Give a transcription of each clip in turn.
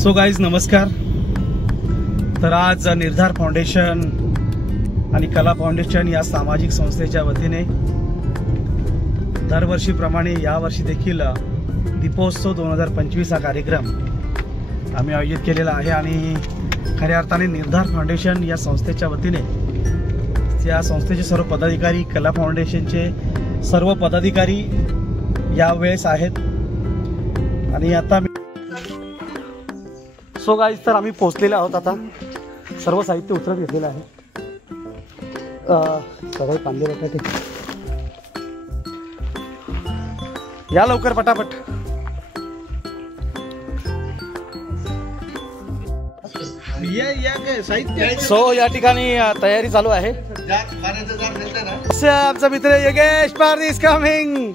So guys नमस्कार। तर आज निर्धार फाउंडेशन आणि कला फाउंडेशन या सामाजिक संस्थेच्या वतीने दरवर्षीप्रमाणे यावर्षी देखील दीपोत्सव 2025 हा कार्यक्रम आम्ही आयोजित केलेला आहे आणि खऱ्या अर्थाने निर्धार फाउंडेशन या संस्थेच्या वतीने या संस्थेचे सर्व पदाधिकारी, कला फाउंडेशनचे सर्व पदाधिकारी यावेळेस आहेत आणि आता सो गाईज तर आम्ही पोहोचलेलो आहोत। आता सर्व साहित्य उतरत घेतलेलं आहे, सगळे पांदे बघा ते, या लवकर पटापट। सो या ठिकाणी तयारी चालू आहे। आमचा मित्र Yogesh Pardi is coming.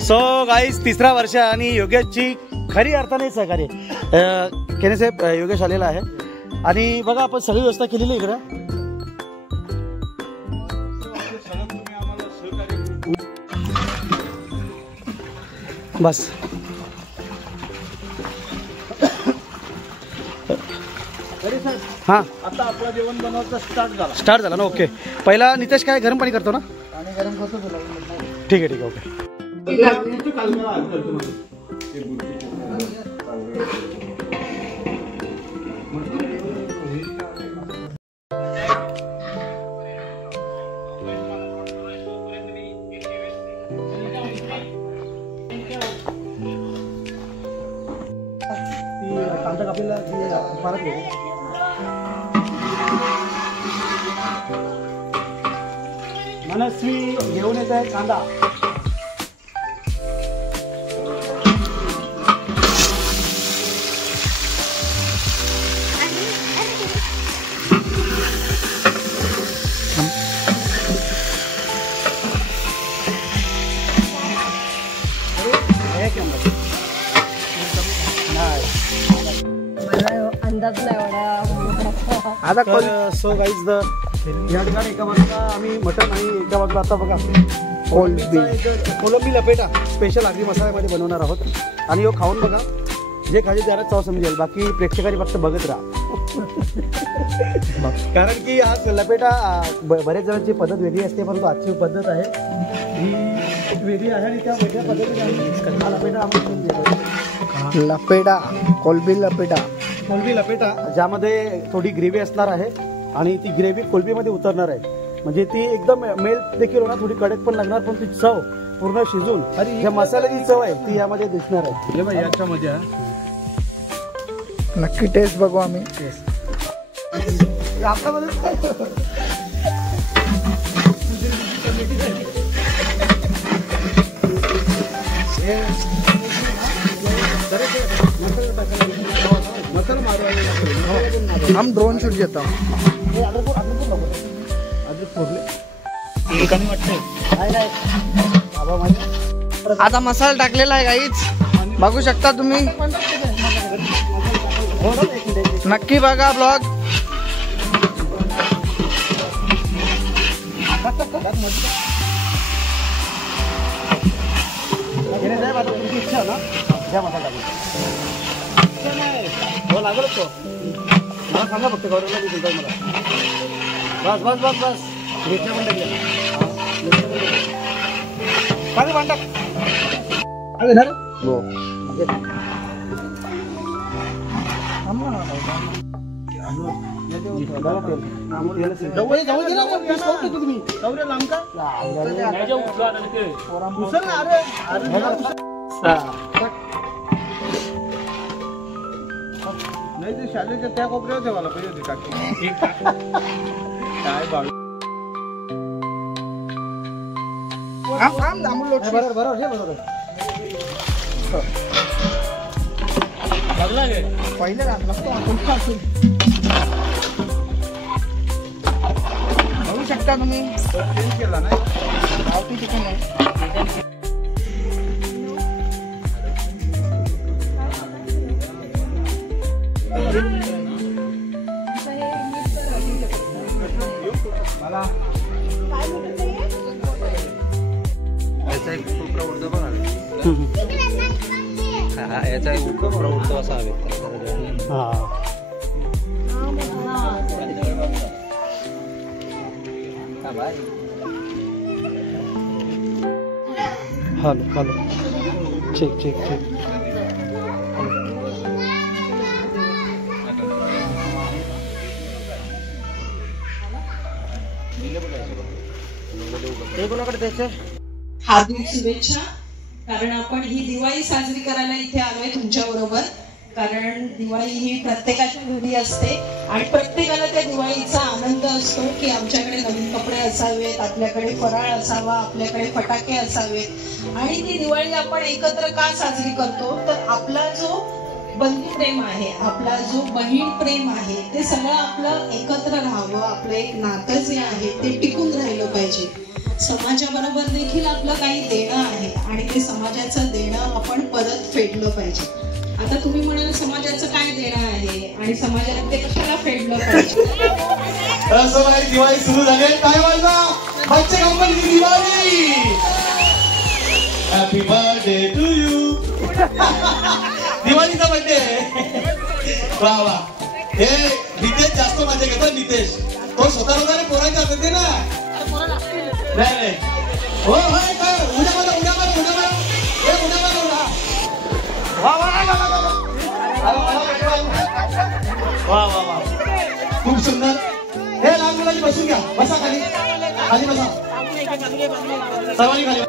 So guys तिसरा वर्ष आणि योगेशची खरी अर्थाने सहकार्य केने साहेब योगेश आलेला आहे आणि बघा आपण सगळी व्यवस्था केलेली इकडं। बस हाँ आता आपला जेवण बनवायचं स्टार्ट झाला ना। ओके, पहिला नितेश काय गरम पाणी करतो ना? पाणी गरम करतो तुला। ठीक आहे ओके। कांदा कापलेला फारच मनस्वी घेऊन येत आहे कांदा। आता सो गाईज या ठिकाणी एका बाजूला आम्ही मटण आणि एका बाजूला आता बघा कोलंबी लपेटा स्पेशल आगरी मसाल्यामध्ये बनवणार आहोत आणि हो खाऊन बघा, जे खाली त्याला चव समजेल, बाकी प्रेक्षकांनी फक्त बघत राहा। कारण की आज लपेटा बरेच जणांची पद्धत वेगळी असते, परंतु आजची पद्धत आहे ही वेगळी आहे आणि त्या वेगळ्या पद्धतीने लपेटा आपण लपेटा कोलंबी लपेटा ज्यामध्ये थोडी ग्रेव्ही असणार आहे आणि ती ग्रेव्ही कोलंबीमध्ये उतरणार आहे, म्हणजे ती एकदम मेल्ट देखील होणार, थोडी कडक पण लागणार, पण ती चव पूर्ण शिजून ज्या मसाल्याची चव आहे ती यामध्ये दिसणार आहे। याच्यामध्ये नक्की टेस्ट बघू आम्ही। हम ड्रोन शूट घेतो। आता मसाला टाकलेला आहे गाईच, बघू शकता तुम्ही, नक्की बघा ब्लॉग। तुमची इच्छा ना घ्या मसाला हो लागल तो मला सांगा फक्त गौरवला मी बोलतोय मला। बस बस बस बस घेतल्या पण टाकल्या पाणी भांडा आले ना हो नाही ते शाळेच्या त्या कोपऱ्यावर ठेवायला पाहिजे होती टाकी। काय बाळ बरोबर पहिले बघू शकता तुम्ही, केला नाही गावठी चिकन आहे। याचा एक प्रौढ असा हवेत. हा hello hello check check check. हार्दिक शुभेच्छा. कारण आपण ही दिवाळी साजरी करायला इथे आलोय तुमच्या बरोबर. कारण दिवाळी ही प्रत्येकाच्या घरी असते आणि प्रत्येकाला त्या दिवाळीचा आनंद असतो की आमच्याकडे नवीन कपडे असावेत, आपल्याकडे फराळ असावा, आपल्याकडे फटाके असावेत. आणि ती दिवाळी आपण एकत्र का साजरी करतो तर आपला जो बंधू प्रेम आहे, आपला जो बहीण प्रेम आहे, ते सगळं आपलं एकत्र राहावं, आपलं एक नातं जे आहे ते टिकून राहिलं पाहिजे. समाजाबरोबर देखील आपलं काही देणं आहे आणि ते समाजाचं देणं आपण परत फेडलं पाहिजे. आता तुम्ही म्हणाल समाजाचं काय देणं आहे आणि समाजाला ते कशाला फेडलं पाहिजे. दिवाळी सुरू झाली. काय वाजला बच्चे कंपनीची Diwali. Happy birthday to you. दिवाळीचा बर्थडे. वा वा. हे नितेश जास्त मजा घेतो. नितेश तो स्वतः पोरांच्या हातात ना. नाही नाही हो हाय काय उड्या मारा उड्या मारा उड्या मारा हे उड्या मारा उड्या. वा वा वा वा वा खूप सुंदर. हे लहान मुलांनी बसून घ्या. बसा खाली खाली बसा सर्वांनी खाली.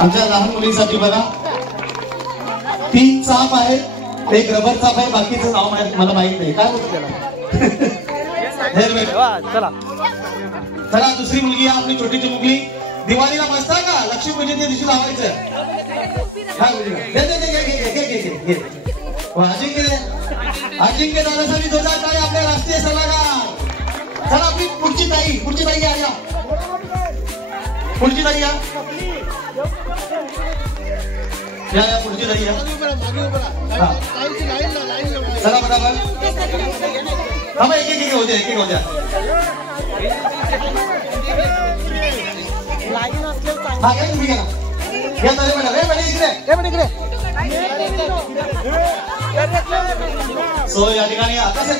आमच्या लहान मुलींसाठी बघा 3 चाप आहेत. एक रबर चाप आहे. बाकीचं नाव मला माहित नाही. काय बोलतो त्याला. चला चला दुसरी मुलगी आहे आपली छोटीची मुलगी. दिवाळीला मस्त आहे का. लक्ष्मीपूजनच्या दिवशी लावायचं. अजिंक्य दादासाठी जोरदार टाळी आपल्या राष्ट्रीय सल्लागार. चला आपली पुढची ताई या. पुढची ताई या पुढची ताई या. चला बरोबर. थांबा एक एक होऊ द्या. हा काय तुम्ही घ्या. या ताई मॅडम इकडे. सो या ठिकाणी आकाशात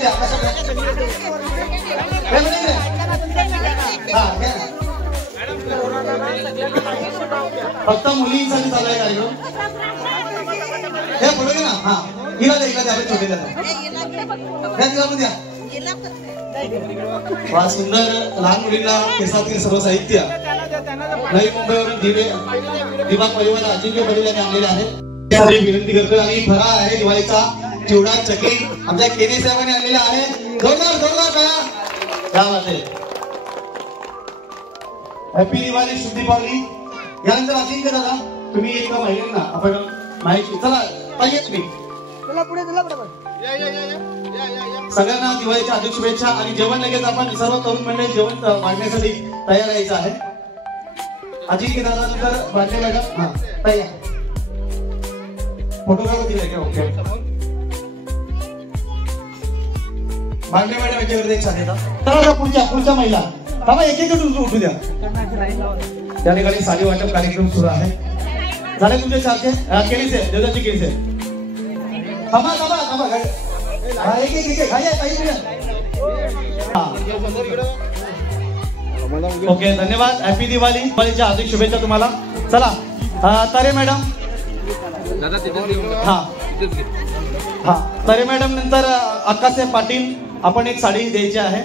फक्त मुलींसाठी चालू आहे कार्यक्रम. हे पुढे ना. हा हिला द्या छोटे द्या. वा सुंदर. लहान मुलींना केसातील सर्व साहित्य नवी मुंबईवरून दिवा परिवार अजिंक्य परिवाराने आणलेले आहेत. त्यासाठी विनंती करतो. आणि फराळ आहे दिवाळीचा चिवडा चकली आमच्या केने साहेबांनी आणलेला आहे. जोरदार करा. हॅपी दिवाळी शुभ दीपावली. यानंतर अजिंक्य दादा तुम्ही एक महिलांना आपण माहिती. चला पाहिजे तुम्ही सगळ्यांना दिवाळीच्या हार्दिक शुभेच्छा. आणि जेवण लगेच आपण सर्व तरुण मंडळी जेवण वाढण्यासाठी तयार राहायचं आहे. अजिंक्य दादा नंतर बांडे मॅडम. हा तयार फोटोग्राफी दिले. ओके बांडे मॅडम याच्याकडे एक साथ तर पुढच्या महिला. बाबा एक उठू द्या. त्या ठिकाणी साडी वाटप कार्यक्रम सुरू आहे. झाले तुमचे चारचे केळीचे देवदाची केळीचे. थांबा ओके धन्यवाद. हॅपी दिवाळी. दिवाळीच्या हार्दिक शुभेच्छा तुम्हाला. चला तारे मॅडम. हा तारे मॅडम नंतर अक्कासाहेब पाटील आपण एक साडी द्यायची आहे.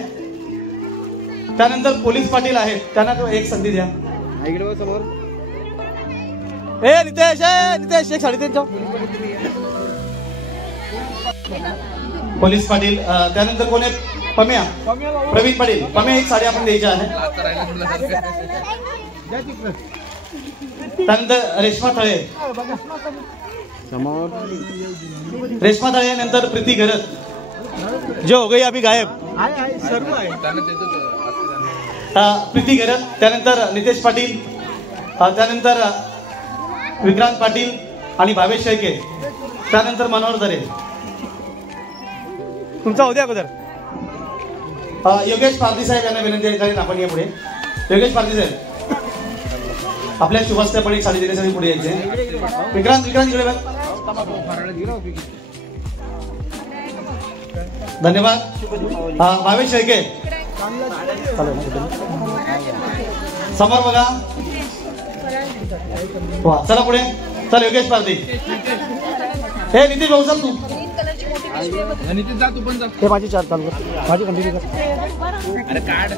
त्यानंतर पोलीस पाटील आहेत त्यांना एक संधी द्या. नितेश एक साडी त्यांच्या. पोलीस पाटील. त्यानंतर कोण आहे पम्या प्रवीण पाटील. पम्या एक साडी आपण द्यायची आहे. त्यानंतर रेश्मा थळे. रेश्मा थळे नंतर प्रीती घरत जो हो गई अभी गायब. प्रीती घरत. त्यानंतर नितेश पाटील. त्यानंतर विक्रांत पाटील आणि भावेश शेळके. त्यानंतर मनोहर दरे. तुमचा होत्या अगोदर योगेश पारधी साहेब यांना विनंती करेन आपण या पुढे. योगेश पारधी साहेब आपल्या शुभस्ते पण एक साडी देण्यासाठी पुढे यायचे. विक्रांत इकडे धन्यवाद. भावेश शेळके समोर बघा. वा चला पुढे. चल योगेश पारधी. हे नितीश भाऊ चल तू. हे माझी चार चालू माझी कंटिन्यू कर. अरे कार्ड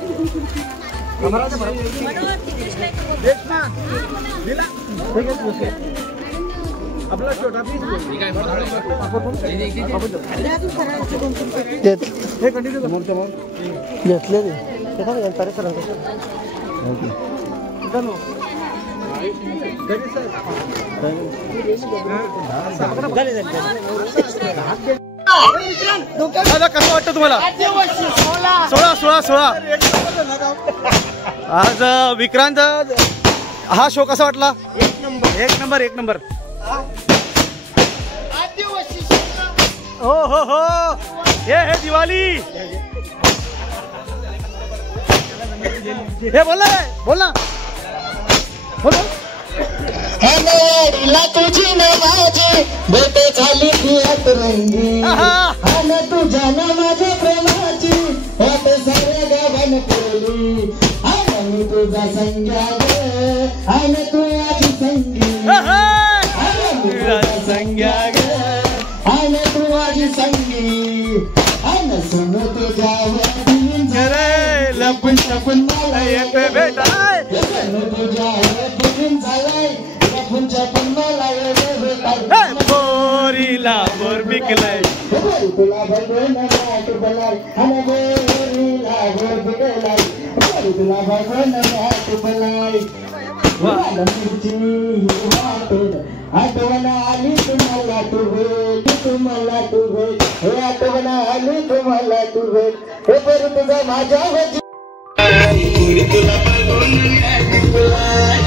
आपला छोटा पीस हे कंटिन्यू घेतले ते काय सर कसं वाटतं तुम्हाला? 16 आज विक्रांत हा शो कसा वाटला? एक नंबर. हो हे दिवाळी. हे बोल ना. वाडीला तुझी न माझी भेट झाली ती अतरंगी. तुझ्या न माझ्या प्रेमाची वाट साऱ्या गावान केली. मी तुझा संग्या ग आणि तू माझी संगी. तुझा संग्या ग आणि तू माझी संगी. आणि सुन तुझ्यावर लपून छपून मला येते भेटाय. तुझ्यावर झालाय लपून छपून मला येते भेटाय. बोरीला बोर बिकलाय. तुला बघून वाट बलाय आणि बोरीला बोर बिकलाय. तुला बघून वाट बलाय. आठवण आली तुम्हाला तू भेट. तुम्हाला तू भेट. हे आठवण आली तुम्हाला तू भेट. हे बरं तुझा माझ्या तुला बघून वाट बलाय.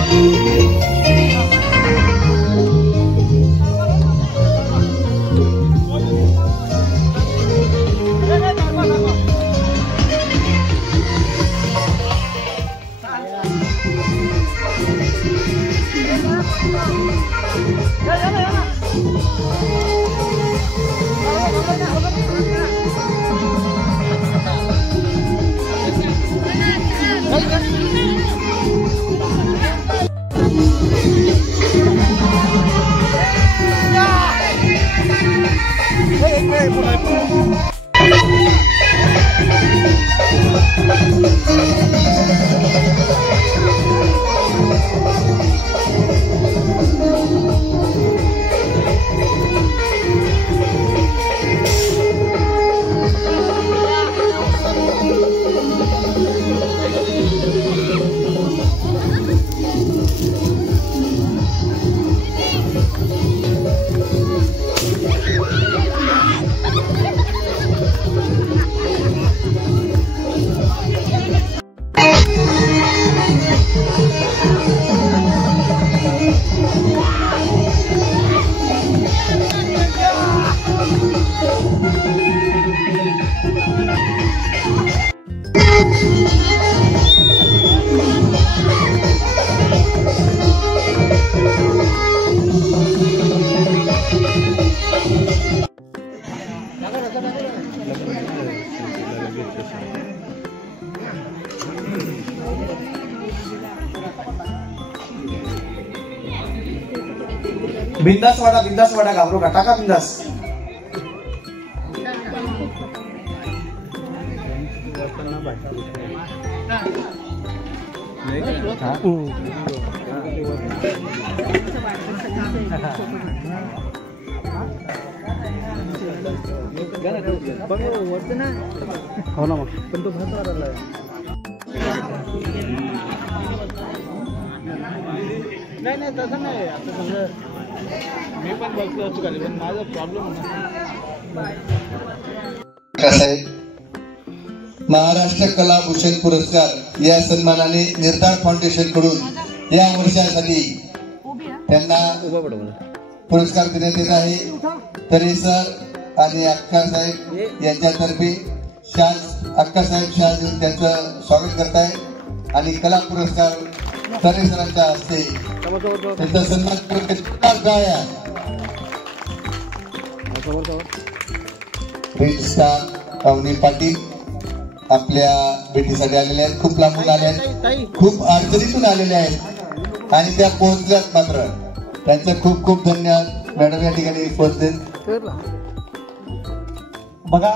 बिंदास वाडा घाबरू का. टाका बिंदास. हो ना मग पण तो नाही तसं नाही. आता समजा मी पण बघतो असतो खाली पण माझा प्रॉब्लेम महाराष्ट्र कला भूषण पुरस्कार या सन्मानाने निर्धार फाउंडेशन कडून या वर्षासाठी त्यांना पुरस्कार देण्यात येत आहे. तरी सर आणि अक्कासाहेब यांच्यातर्फे अक्कासाहेब शाल देऊन त्यांचं स्वागत करत आहे आणि कला पुरस्कार तरे सरांच्या हस्ते त्यांचा सन्मान करून रील स्टार अवनी पाटील आपल्या भेटीसाठी आलेले आहेत. खूप लांबून आले आहेत, खूप अडचणीतून आलेले आहेत आणि त्या पोहोचल्यात. मात्र त्यांचं खूप खूप धन्यवाद. मॅडम या ठिकाणी पोहोचले. बघा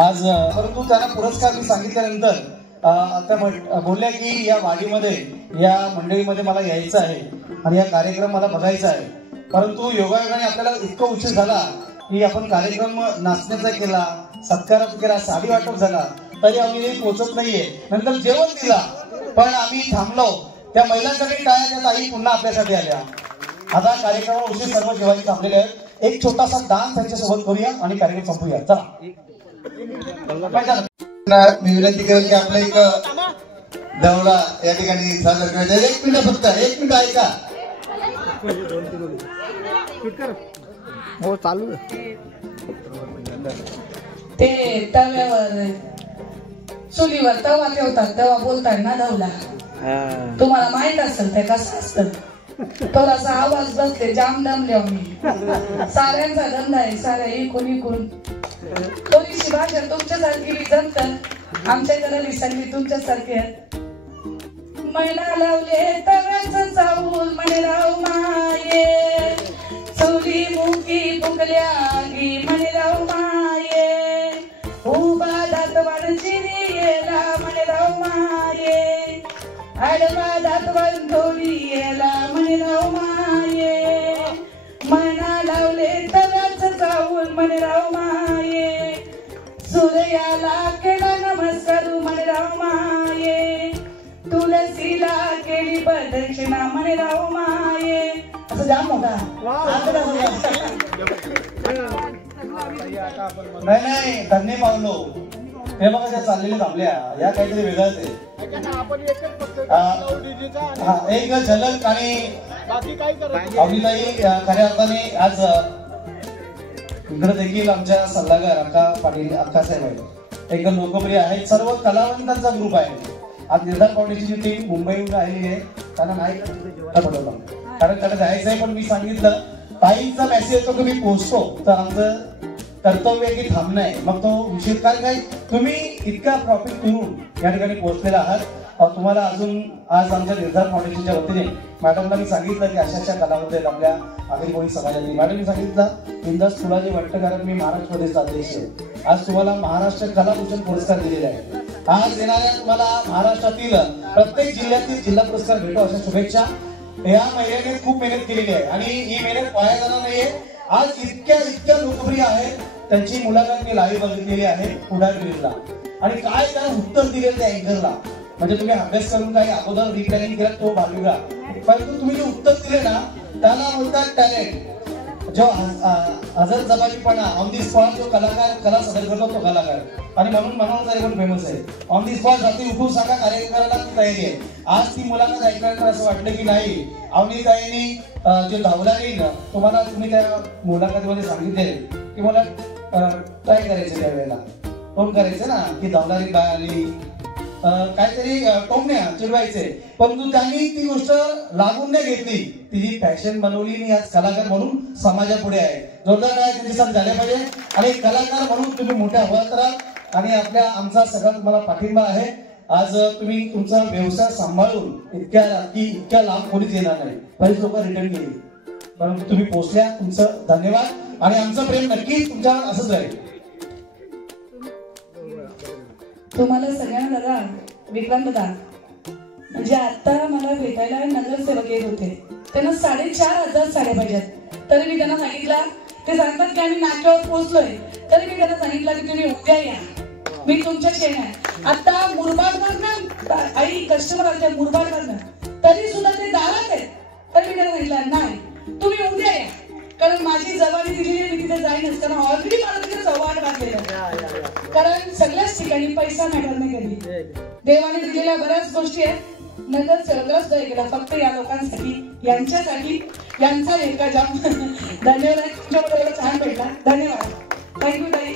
आज परंतु त्यांना पुरस्कार मी सांगितल्यानंतर आता बोलल्या की या वाडीमध्ये या मंडळीमध्ये मला यायचं आहे आणि या कार्यक्रम मला बघायचा आहे. परंतु योगायोगाने आपल्याला इतका उशीर झाला की आपण कार्यक्रम नाचण्याचा केला, सत्काराचा केला, साडी वाटप झाला तरी आम्ही पोहोचत नाहीये. नंतर जेवण दिला पण आम्ही थांबलो. त्या महिलांसाठी टाळ्या, त्या ताई पुन्हा आपल्यासाठी आल्या. आता कार्यक्रमाला उशीर सर्व जेवायला थांबलेले आहेत. एक छोटासा डान्स त्यांच्यासोबत करूया आणि कार्यक्रम संपूया. चला मी विनंती करेल की आपला एक दौरा या ठिकाणी सादर करायचा. 1 मिनिट फक्त 1 मिनिट ऐका. हो चालू ते तव्यावर चुलीवर तवा ठेवतात तेव्हा बोलतात ना धवला. तुम्हाला माहित असेल ते कसं असतं. थोडासा आवाज बसले जाम दमले मी. साऱ्यांचा धंदा आहे, साऱ्या इकून थोडीशी भाषा तुमच्यासारखी बी जमत. आमच्याकडे विसरली तुमच्यासारखी. मैना लावले तव्याचं चावूल म्हणे राव माये, चुली मुकी फुकल्या गी म्हणे राव माये, उभा दात वाढ चिरीला म्हणे राव माये, आडवा दात वाढ थोडी येला म्हणे राव माये, मैना लावले तव्याचं चावूल म्हणे राव माये, सूर्याला केला नमस्कार म्हणे राव माये, तुलसीला केली प्रदक्षिणा म्हणे राव माये. असं जाम मोठा नाही धन्य पावलो हे बघा त्या चाललेल्या थांबल्या. या काहीतरी वेगळंच आहे. एक झलक आणि अवनीताई खऱ्या अर्थाने आज इकडे देखील आमच्या सल्लागार अक्का पाटील अक्कासाहेब आहेत. एकदम लोकप्रिय आहेत. सर्व कलावंतांचा ग्रुप आहे. आज निर्धार फाउंडेशनची टीम मुंबईहून आलेली आहे. त्यांना नाही पटवलं कारण त्यांना जायचं आहे. पण मी सांगितलं ताईंचा मेसेज येतो की मी पोहोचतो तर आमचं कर्तव्य आहे की थांबणं आहे. मग तो उशीर काय तुम्ही इतका प्रॉफिट करून या ठिकाणी पोहोचलेला आहात. तुम्हाला अजून आज आमच्या निर्धार फाउंडेशनच्या वतीने मॅडमला मी सांगितलं की अशा कलावंत आहेत आपल्या आगरी कोळी समाजातील. मॅडमनी सांगितलं इंदास फुलाजी वट्टकारण मी महाराष्ट्र प्रदेशचा अध्यक्ष आहे. आज तुम्हाला महाराष्ट्र कलाभूषण पुरस्कार दिलेले आहे. आज येणाऱ्या तुम्हाला महाराष्ट्रातील प्रत्येक जिल्ह्यातील जिल्हा पुरस्कार भेटो अशा शुभेच्छा. या महिलेने खूप मेहनत केलेली आहे आणि ही मेहनत वाया जाणार नाहीये. आज इतक्या लोकप्रिय आहेत. त्यांची मुलाखत मी लाईव्ह बघितलेली आहे पुढार न्यूजला आणि काय त्याला उत्तर दिलेलं त्या अँकरला. म्हणजे तुम्ही अभ्यास करून काही अगोदर रिप्लॅनिंग केलं तो भागवेगळा, परंतु तुम्ही जे उत्तर दिले ना त्याला बोलतात टॅलेंट. जो हजर जबाबीपणा ऑन दी स्पॉट जो कलाकार कला सादर करतो तो कलाकार आणि म्हणून फेमस आहे. ऑन दी स्पॉट जाती उठून सांगा कार्यक्रमाला ती तयारी आहे. आज ती मुलाखत ऐकल्यानंतर असं वाटलं की नाही अवनीताईंनी जे धावला येईल तुम्हाला तुम्ही त्या मुलाखतीमध्ये सांगितले की मला ट्राय करायचं त्यावेळेला टोन करायचं ना की धावणारी बाय आली काहीतरी टोमण्या चिडवायचे. परंतु त्यांनी ती गोष्ट लागून नाही घेतली. तिची फॅशन बनवली आणि आज कलाकार म्हणून समाजापुढे आहे. जोरदार काय त्यांची संधी झाल्या पाहिजे आणि कलाकार म्हणून तुम्ही मोठ्या हवात राहा आणि आपल्या आमचा सगळा तुम्हाला पाठिंबा आहे. आज तुम्ही तुमचा व्यवसाय सांभाळून इतक्या लांब कोणीच येणार नाही. बरेच लोक रिटर्न गेली परंतु तुम्ही पोहोचल्या. तुमचं धन्यवाद आणि आमचं प्रेम नक्की तुमच्यावर असंच राहील. तुम्हाला सगळ्यांना दादा विक्रांत दादा म्हणजे आता मला भेटायला नगरसेवक येत होते. त्यांना 4,500 साड्या पाहिजेत. तरी मी त्यांना सांगितलं ते सांगतात की आम्ही नाक्यावर पोहोचलोय. तरी मी त्यांना सांगितलं की तुम्ही उद्या या मी तुमच्याशी येणार. आता मुरबाडवरनं आई कस्टमर आले मुरबाडवरनं तरी सुद्धा ते दारात आहेत. तरी मी त्यांना सांगितलं नाही तुम्ही उद्या या कारण माझी जबाबदारी दिलेली मी तिथे जाईनच कारण ऑलरेडी मला तिथे सव्वाट घातलेलं. कारण सगळ्याच ठिकाणी पैसा मॅटर नाही कधी. देवाने दिलेल्या बऱ्याच गोष्टी आहेत. नगरसेवकच दय केला फक्त या लोकांसाठी यांच्यासाठी यांचा एका जाम धन्यवाद. तुमच्याबरोबर छान भेटला. धन्यवाद. थँक्यू ताई.